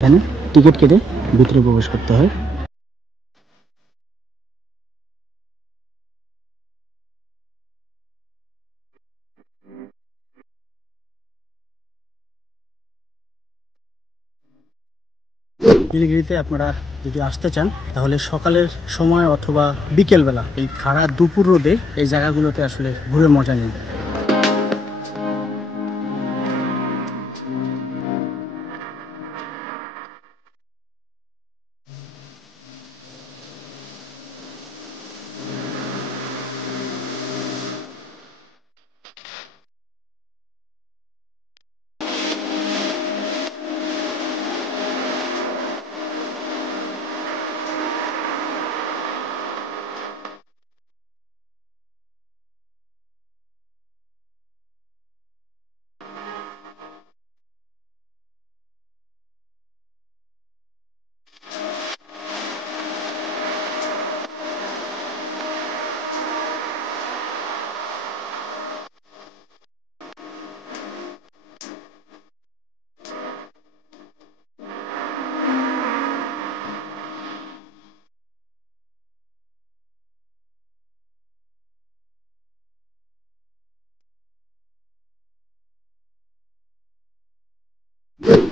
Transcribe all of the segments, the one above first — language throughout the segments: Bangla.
এখানে টিকিট কেটে ভিতরে প্রবেশ করতে হয়। নীলগিরিতে আপনারা যদি আসতে চান তাহলে সকালের সময় অথবা বিকেলবেলা এই খাড়া দুপুর রোদে এই জায়গাগুলোতে আসলে ঘুরে মজা নিন।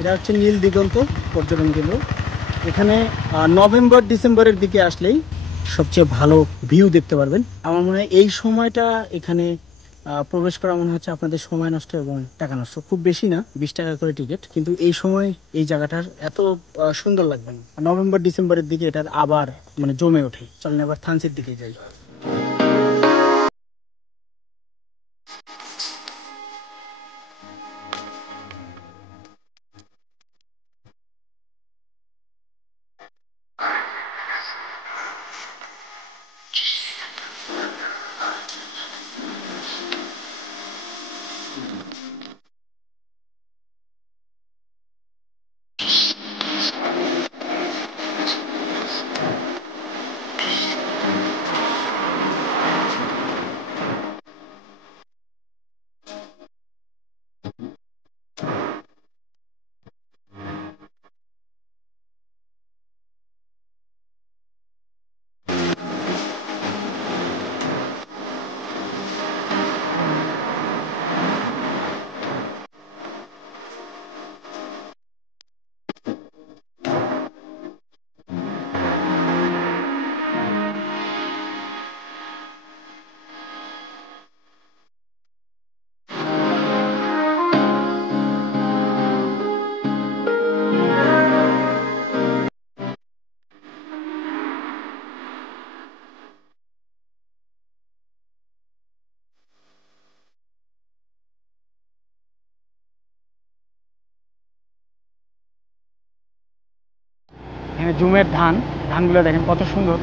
এটা হচ্ছে নীল দিগন্ত পর্যটন কেন্দ্র। এখানে নভেম্বর ডিসেম্বরের দিকে আসলেই সবচেয়ে ভালো ভিউ দেখতে পারবেন। আমার মনে হয় এই সময়টা এখানে প্রবেশ করা মনে হচ্ছে আপনাদের সময় নষ্ট এবং টাকা নষ্ট। খুব বেশি না, 20 টাকা করে টিকিট, কিন্তু এই সময় এই জায়গাটার এত সুন্দর লাগবে না। নভেম্বর ডিসেম্বরের দিকে এটা আবার মানে জমে ওঠে। চলেন এবার থানচির দিকে যাই। এখানে জুমের ধানগুলো দেখেন কত সুন্দর।